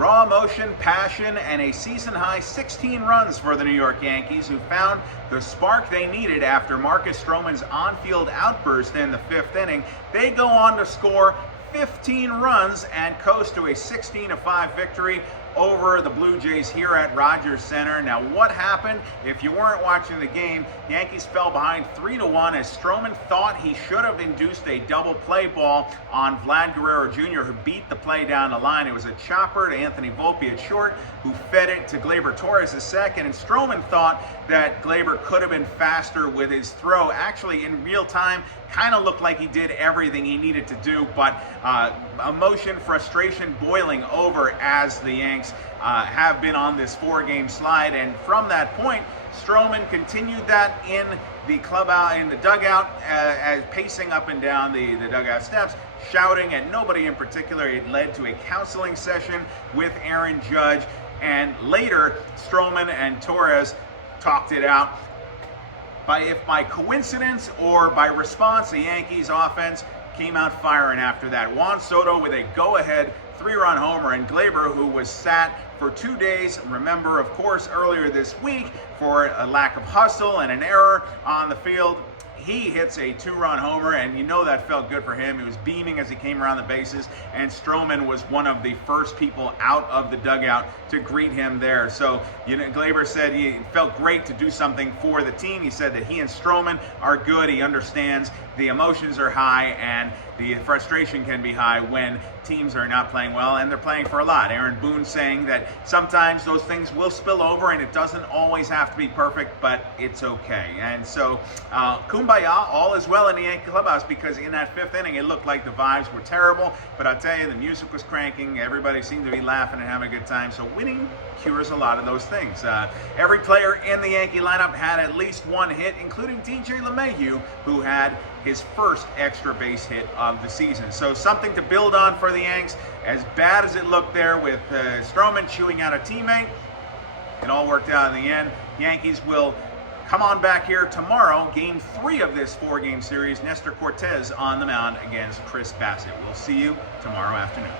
Raw emotion, passion, and a season-high 16 runs for the New York Yankees, who found the spark they needed after Marcus Stroman's on-field outburst in the 5th inning. They go on to score 15 runs and coast to a 16-5 victory over the Blue Jays here at Rogers Center. Now, what happened? If you weren't watching the game, Yankees fell behind 3-1 as Stroman thought he should have induced a double play ball on Vlad Guerrero Jr., who beat the play down the line. It was a chopper to Anthony Volpe at short, who fed it to Gleyber Torres at second, and Stroman thought that Gleyber could have been faster with his throw. Actually, in real time, kind of looked like he did everything he needed to do, but emotion, frustration boiling over as the Yanks have been on this 4-game slide. And from that point, Stroman continued that in the clubhouse, in the dugout, as pacing up and down the dugout steps, shouting at nobody in particular. It led to a counseling session with Aaron Judge, and later Stroman and Torres talked it out. If by coincidence or by response, the Yankees offense came out firing after that. Juan Soto with a go-ahead 3-run homer, and Gleyber, who was sat for 2 days, remember, of course, earlier this week for a lack of hustle and an error on the field, he hits a 2-run homer, and you know that felt good for him. He was beaming as he came around the bases, and Stroman was one of the first people out of the dugout to greet him there. So, Gleyber said he felt great to do something for the team. He said that he and Stroman are good. He understands the emotions are high and the frustration can be high when teams are not playing well and they're playing for a lot. Aaron Boone saying that sometimes those things will spill over and it doesn't always have to be perfect, but it's okay. And so kumbaya, all is well in the Yankee clubhouse, because in that 5th inning it looked like the vibes were terrible, but I'll tell you, the music was cranking, everybody seemed to be laughing and having a good time. So winning cures a lot of those things. Every player in the Yankee lineup had at least one hit, including DJ LeMahieu, who had his first extra base hit of the season. So something to build on for the Yanks. As bad as it looked there with Stroman chewing out a teammate, it all worked out in the end. Yankees will come on back here tomorrow, game 3 of this 4-game series. Nestor Cortez on the mound against Chris Bassett. We'll see you tomorrow afternoon.